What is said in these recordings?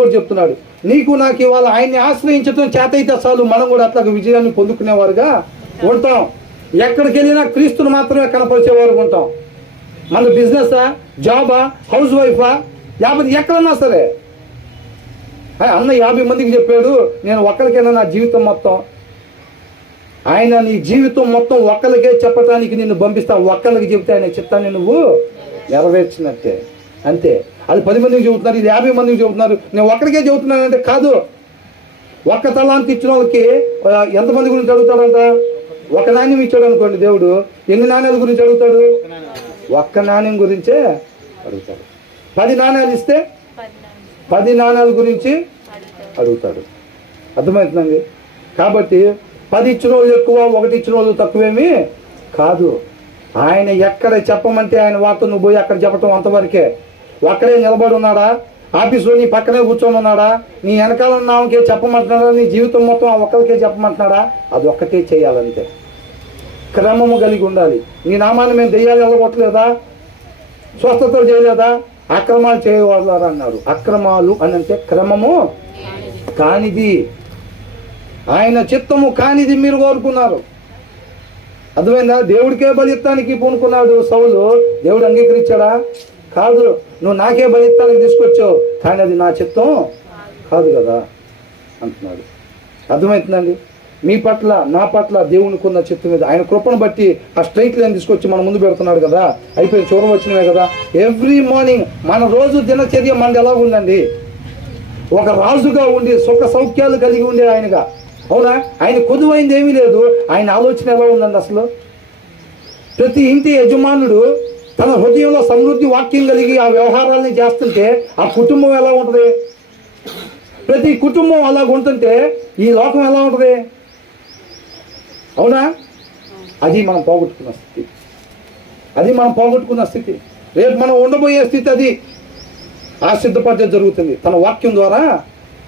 కూడా చెప్తున్నాడు, నీకు నాకు ఇవాళ ఆయన్ని ఆశ్రయించడం చేత అయితే చాలు, మనం కూడా అట్లా విజయాన్ని పొందుకునేవారుగా ఉంటాం. ఎక్కడికి వెళ్ళినా క్రీస్తుని మాత్రమే కనపరిచేవారు ఉంటాం. మన బిజినెసా, జాబా, హౌస్ వైఫా, లేకపోతే ఎక్కడన్నా సరే. అన్న 50 మందికి చెప్పాడు, నేను ఒక్కరికైనా నా జీవితం మొత్తం. ఆయన నీ జీవితం మొత్తం ఒక్కరికే చెప్పటానికి నిన్ను పంపిస్తా. ఒక్కరికి చెబితే ఆయన చిత్తాన్ని నువ్వు నెరవేర్చినట్టే, అంతే. అది 10 మందికి చెబుతున్నారు, ఇది 50 మందికి చెబుతున్నారు, నేను ఒక్కరికే చెబుతున్నానంటే కాదు. ఒక్క తలాంతి ఇచ్చిన వాళ్ళకి ఎంతమంది గురించి అడుగుతాడంట? ఒక నాణ్యం ఇచ్చాడు అనుకోండి దేవుడు, ఎన్ని నాణ్యాల గురించి అడుగుతాడు? ఒక్క నాణ్యం గురించే అడుగుతాడు. 10 నాణ్యాలు ఇస్తే 10 నాణ్యాల గురించి అడుగుతాడు. అర్థమవుతుందండి? కాబట్టి 10 ఇచ్చిన వాళ్ళు ఎక్కువ, 1 ఇచ్చిన వాళ్ళు తక్కువేమీ కాదు. ఆయన ఎక్కడ చెప్పమంటే ఆయన వార్త నువ్వు పోయి అక్కడ చెప్పటం అంతవరకే. ఒక్కడే నిలబడి ఉన్నాడా? ఆఫీసులో నీ పక్కనే కూర్చొని ఉన్నాడా? నీ వెనకాల ఉన్నాకే చెప్పమంటున్నాడా? నీ జీవితం మొత్తం ఆ ఒక్కరికే చెప్పమంటున్నాడా? అది ఒక్కటే చేయాలంతే. క్రమము కలిగి ఉండాలి. నీ నామాన్ని మేము దెయ్యాలు వెళ్ళగొట్టలేదా? స్వస్థతలు చేయలేదా? అక్రమాలు చేయవాళ్ళారా అన్నారు. అక్రమాలు అని అంటే క్రమము కానిది, ఆయన చిత్తము కానిది మీరు కోరుకున్నారు. అర్థమైందా? దేవుడికే బలిత్తానికి పూనుకున్నాడు సౌలు. దేవుడు అంగీకరించాడా? కాదు. నువ్వు నాకే బలిత్తానికి తీసుకొచ్చావు, కానీ అది నా చిత్తం కాదు కదా అంటున్నాడు. అర్థమవుతుందండి? మీ పట్ల నా పట్ల దేవునికి ఉన్న చిత్తం మీద ఆయన కృపను బట్టి ఆ స్ట్రైట్ లైన్ తీసుకొచ్చి మన ముందు పెడుతున్నాడు కదా. అయిపోయి చూడ వచ్చినవే కదా. ఎవ్రీ మార్నింగ్ మన రోజు దినచర్య మనది ఎలా ఉందండి? ఒక రాజుగా ఉండి సుఖ సౌఖ్యాలు కలిగి ఉండే ఆయనగా, అవునా? ఆయన కొదువైంది ఏమీ లేదు. ఆయన ఆలోచన ఎలా ఉందండి అసలు? ప్రతి ఇంటి యజమానుడు తన హృదయంలో సమృద్ధి వాక్యం కలిగి ఆ వ్యవహారాలని చేస్తుంటే ఆ కుటుంబం ఎలా ఉంటుంది? ప్రతి కుటుంబం అలాగ ఉంటుంటే ఈ లోకం ఎలా ఉంటుంది? అవునా? అది మనం పోగొట్టుకున్న స్థితి. అది మనం పోగొట్టుకున్న స్థితి. రేపు మనం ఉండబోయే స్థితి అది. ఆ సిద్ధపడ్డ జరుగుతుంది. తన వాక్యం ద్వారా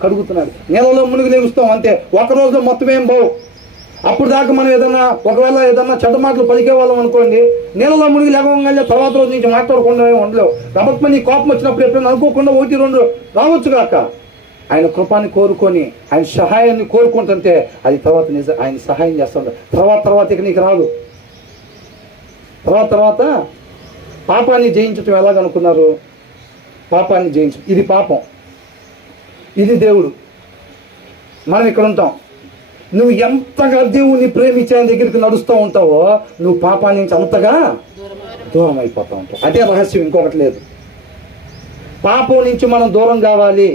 కడుగుతున్నాడు. నెలలో మునిగి లేగుస్తాం అంతే. ఒక రోజులో మొత్తం ఏం బావు. అప్పుడు దాకా మనం ఒకవేళ ఏదన్నా చెడ్డ మాటలు పలికే వాళ్ళం అనుకోండి, నెలలో మునిగి లేకపోతే తర్వాత రోజు నుంచి మాట్లాడకుండా ఉండలేవు. కాబట్టి నీ కోపం వచ్చినప్పుడు ఎప్పుడైనా అనుకోకుండా 1, 2 రావచ్చు కాక. ఆయన కృపాన్ని కోరుకొని ఆయన సహాయాన్ని కోరుకుంటుంటే అది తర్వాత నిజం ఆయన సహాయం చేస్తూ ఉంటాడు. తర్వాత ఇక నీకు రాదు. తర్వాత పాపాన్ని జయించటం ఎలాగనుకున్నారు? పాపాన్ని జయించడం ఇది పాపం, ఇది దేవుడు. మనం ఇక్కడ ఉంటాం. నువ్వు ఎంతగా దేవుణ్ణి ప్రేమించే దగ్గరికి నడుస్తూ ఉంటావో నువ్వు పాపాన్ని నుంచి అంతగా దూరం అయిపోతూ ఉంటావు. అదే రహస్యం, ఇంకొకటి లేదు. పాపం నుంచి మనం దూరం కావాలి.